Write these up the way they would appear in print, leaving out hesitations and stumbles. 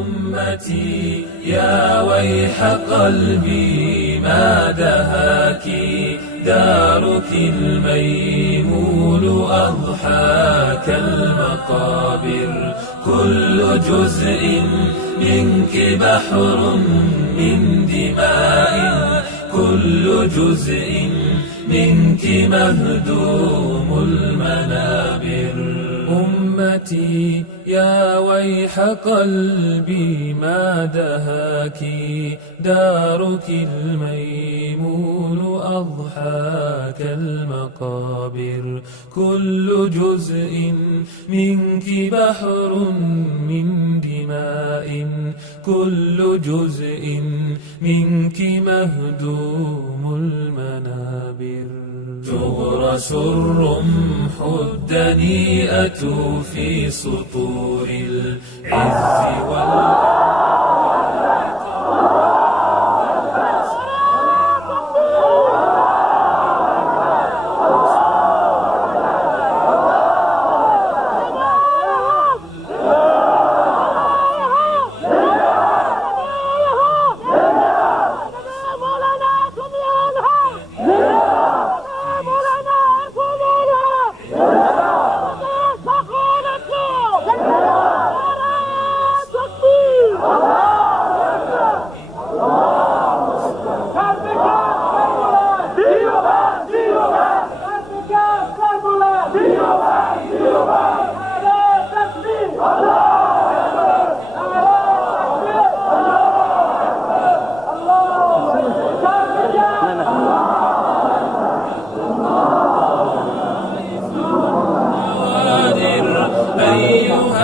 أمتي يا ويح قلبي ما دهاك دارك الميمون أضحى كالمقابر كل جزء منك بحر من دماء كل جزء منك مهدوم المنابر أمتي يا ويح قلبي ما دهاك دارك الميمون أضحى كالمقابر كل جزء منك بحر من دماء كل جزء منك مهدوم المنابر تغرس الرمح الدنيئة في سطور العز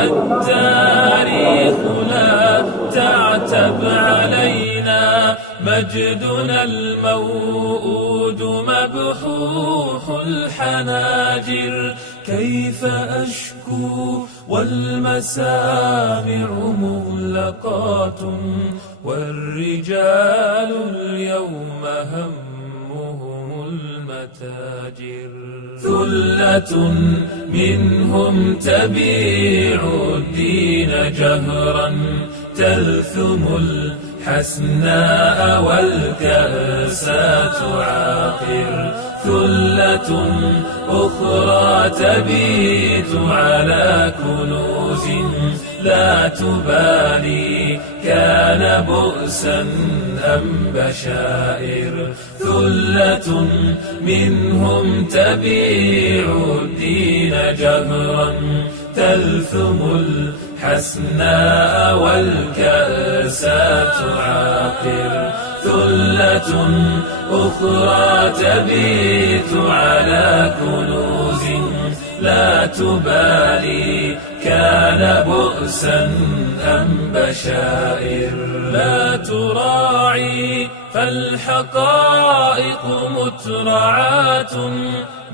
التاريخ لا تعتب علينا مجدنا الموؤود مبحوح الحناجر كيف أشكو والمسامع مغلقات والرجال اليوم همهم المتاجر ثلة منهم تبيع الدين جهرا تلثم الحسناء والكأس تعاقر ثلة أخرى تبيت على كنوز لا تبالي كان بؤسا أم بشائر ثلة منهم تبيع الدين جهرا تلثم الحسناء والكأس تعاقر ثلة أخرى تبيت على كنوز لا تبالي كان بؤسا أم بشائر لا تراعي فالحقائق مترعاة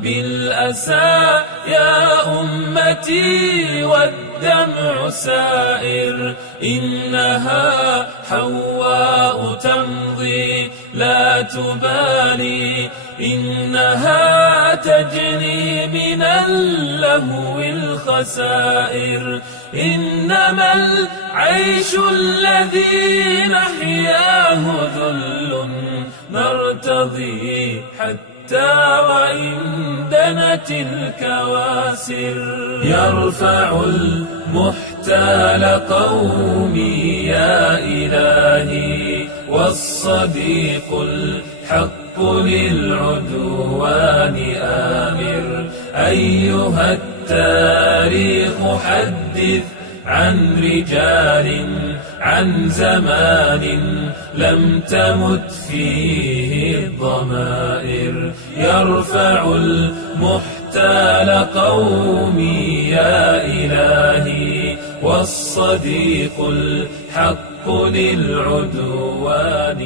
بالأسى يا أمتي والدمع سائر إنها حواء تمضي لا تبالي إنها تجني من اللهو الخسائر إنما العيش الذي نحياه ذل نرتضي حتى وإن دنت الكواسر يرفع المحتال قومي يا إلهي والصديق الحق للعدوان آمر أيها التاريخ حدث عن رجال عن زمان لم تمت فيه الضمائر يرفع المحتال قومي يا إلهي والصديق الحق للعدوان